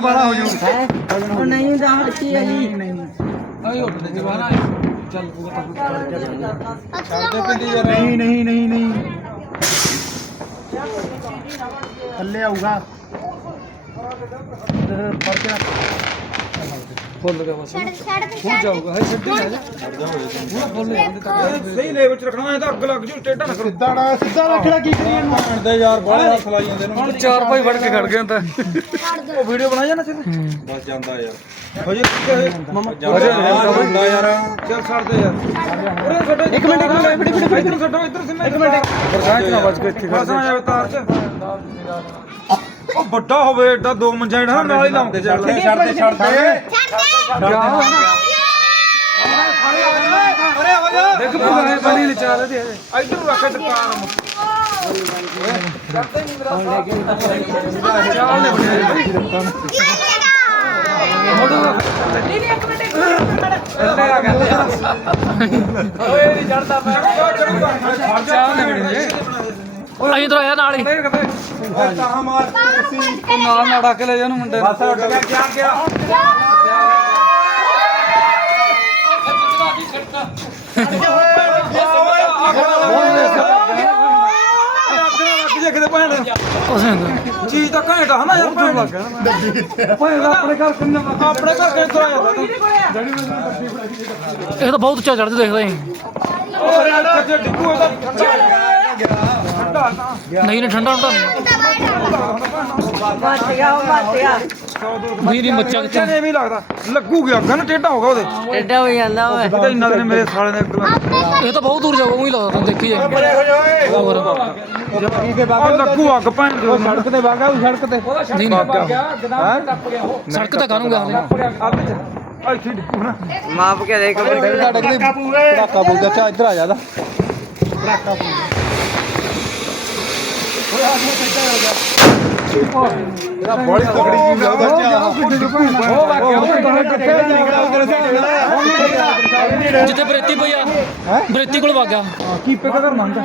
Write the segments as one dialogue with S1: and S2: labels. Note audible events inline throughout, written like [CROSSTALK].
S1: ਦੁਬਾਰਾ ਹੋ ਜਾਊ ਹੈ ਉਹ ਨਹੀਂ ਦਾ ਹੜਕੀ ਆ
S2: ਨਹੀਂ ਨਹੀਂ ਆਈ ਉੱਠ ਦੇ ਦੁਬਾਰਾ
S1: ਚੱਲ ਪੂਰਾ ਚੱਲ ਜਾ ਨਹੀਂ ਨਹੀਂ ਨਹੀਂ ਨਹੀਂ ਨਹੀਂ ਥੱਲੇ ਆਊਗਾ ਪਰ ਕੇ ਫੁੱਲ ਦੇ ਵਸ
S2: ਹੁਣ ਜਾਊਗਾ ਹੈ ਛੱਡ ਲੈ ਹੁਣ ਫੁੱਲ ਸਹੀ ਲੈ ਵਿੱਚ ਰੱਖਣਾ ਹੈ ਤਾਂ ਅੱਗ ਲੱਗ ਜੂ ਸਟੇਟਾ ਨਾ ਸਿੱਧਾ
S1: ਨਾ ਸਿੱਧਾ ਰੱਖਣਾ ਕੀ ਕਰੀਏ ਨੂੰ ਮੰਨਦੇ ਯਾਰ
S2: ਬਾਹਰ ਨਾਲ ਸਲਾਈ ਜਾਂਦੇ ਨੇ ਹੁਣ ਚਾਰ ਭਾਈ ਵੜ ਕੇ ਖੜ ਗਏ ਹੁੰਦਾ
S1: ਉਹ ਵੀਡੀਓ ਬਣਾ ਜਾਣਾ ਸੀ
S3: ਬਸ ਜਾਂਦਾ ਯਾਰ ਹੋ ਹੋਜੀ
S1: ਮਮਾ ਜਾਂਦਾ ਯਾਰ ਚੱਲ ਛੱਡ ਦੇ ਯਾਰ ਇੱਕ ਮਿੰਟ ਇੱਕ ਮਿੰਟ ਫੜੀ ਫੜੀ ਫੜੀ ਛੱਡੋ ਇੱਧਰ ਸਿੰਨਾ ਇੱਕ ਮਿੰਟ ਬਰਸਾਂ ਚ ਨਾ ਬਸ ਨਾ ਜਾਵੇ
S2: ਤਾਰ ਚ ਉਹ ਵੱਡਾ ਹੋਵੇ ਏਡਾ ਦੋ ਮੰਜਾ ਨਾਲ
S1: ਨਾਲ ਹੀ ਲਾਉਂਦੇ ਚੱਲ ਛੱਡ ਦੇ ਛੱਡ ਦੇ ਛੱਡ ਦੇ ਅਰੇ ਹੋ ਜਾ ਦੇਖ ਪੁਗਾਏ ਬੜੀ ਲਚਾਰ ਦੇ ਇੱਧਰ ਰੱਖ ਦੁਕਾਨ ਚੜਦਾ ਪੈ ਚੜਦਾ ਪੈ ਚੜਦਾ ਪੈ ਅਸੀਂ ਤੁਰਿਆ ਨਾਲ ਹੀ ਤਾਹਾਂ ਮਾਰ ਅਸੀਂ ਨਾਲ ਨਾੜਾ ਕੇ ਲੈ ਜਾਣੂ ਮੁੰਡੇ ਨੂੰ ਬਸ ਉੱਡ ਗਿਆ ਗਿਆ ਚੀਜ਼ ਤਾਂ ਘੈਂਟ ਹਨਾ ਯਾਰ ਤੂੰ ਲੱਗ ਗਿਆ ਨਾ ਆਪਣੇ ਘਰ ਕਿੰਨੇ ਆਪਣੇ ਘਰ ਕੇ ਤੋਇਆ ਇਹ ਤਾਂ ਬਹੁਤ ਚਾਹ ਚੜ੍ਹਦੇ ਦੇਖਦੇ ਅਸੀਂ ਉਹ ਰੈਡ ਡਿੱਗੂ ਇਹਦਾ ਨਹੀਂ ਠੰਡਾ ਹੁੰਦਾ ਬੱਟ ਗਿਆ ਉਹ ਬੱਟ ਗਿਆ ਨਹੀਂ ਨਹੀਂ ਮੱਚਾ ਵੀ
S2: ਲੱਗਦਾ ਲੱਗੂ ਗਿਆ ਗਨ ਟੇਡਾ ਹੋ ਗਿਆ ਉਹਦੇ ਟੇਡਾ ਹੋ ਜਾਂਦਾ ਓਏ ਕਿਤੇ
S1: ਨਾ ਨੇ ਮੇਰੇ ਸਾਲੇ ਨੇ ਇਹ ਤਾਂ ਬਹੁਤ ਦੂਰ ਜਾ ਉਹ ਵੀ ਲੱਗਦਾ ਤੁਹਾਨੂੰ ਦੇਖੀ ਜਾ ਪਰੇ ਹੋ
S2: ਜਾਓ ਲੱਗੂ ਅੱਗ ਭੈਣ ਦੇ ਸੜਕ ਤੇ ਵਾਗਾ ਉਹ ਸੜਕ ਤੇ
S1: ਨਹੀਂ ਨਹੀਂ ਗਿਆ ਗਦਾਂ ਟੱਪ ਗਿਆ ਉਹ ਸੜਕ ਤੇ ਕਰੂੰਗਾ ਹਲੇ
S3: ਇੱਥੇ ਦੇਖਣਾ ਮਾਫ ਕਰੇ ਇੱਕ ਬੰਦੇ ਦਾ ਡੱਕਦੇ ਡਾਕਾ ਬੋਲਦਾ ਚਾ ਇੱਧਰ ਆ ਜਾਦਾ ਡਾਕਾ ਬੋਲਦਾ
S2: ਜਿੱਤੇ
S1: ਬ੍ਰਿਤੀ ਭਈਆ ਹੈ ਬ੍ਰਿਤੀ ਕੋਲ ਵਗਿਆ
S2: ਕੀਪੇ ਕਰ ਮੰਗਦਾ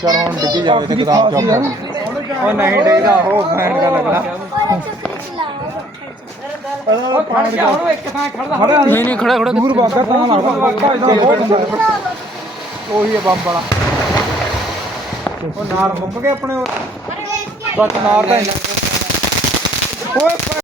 S2: ਚਲ ਹੁਣ ਡਿੱਗੀ ਜਾਵੇ ਤੇ ਗਦਾਮ ਚੱਪ ਉਹ ਨਹੀਂ ਡੇਦਾ ਉਹ ਫੈਨ ਦਾ ਲੱਗਦਾ
S1: ਨਹੀਂ ਨਹੀਂ ਖੜਾ ਖੜਾ ਦੂਰ ਵਗਦਾ ਤਾਂ ਮਾਰਦਾ
S2: ਉਹ ਹੀ ਹੈ ਬੰਬ ਵਾਲਾ ਉਹ ਨਾਲ ਮੁੱਕ ਗਏ ਆਪਣੇ Bakın Arda'yla. [LAUGHS] [LAUGHS]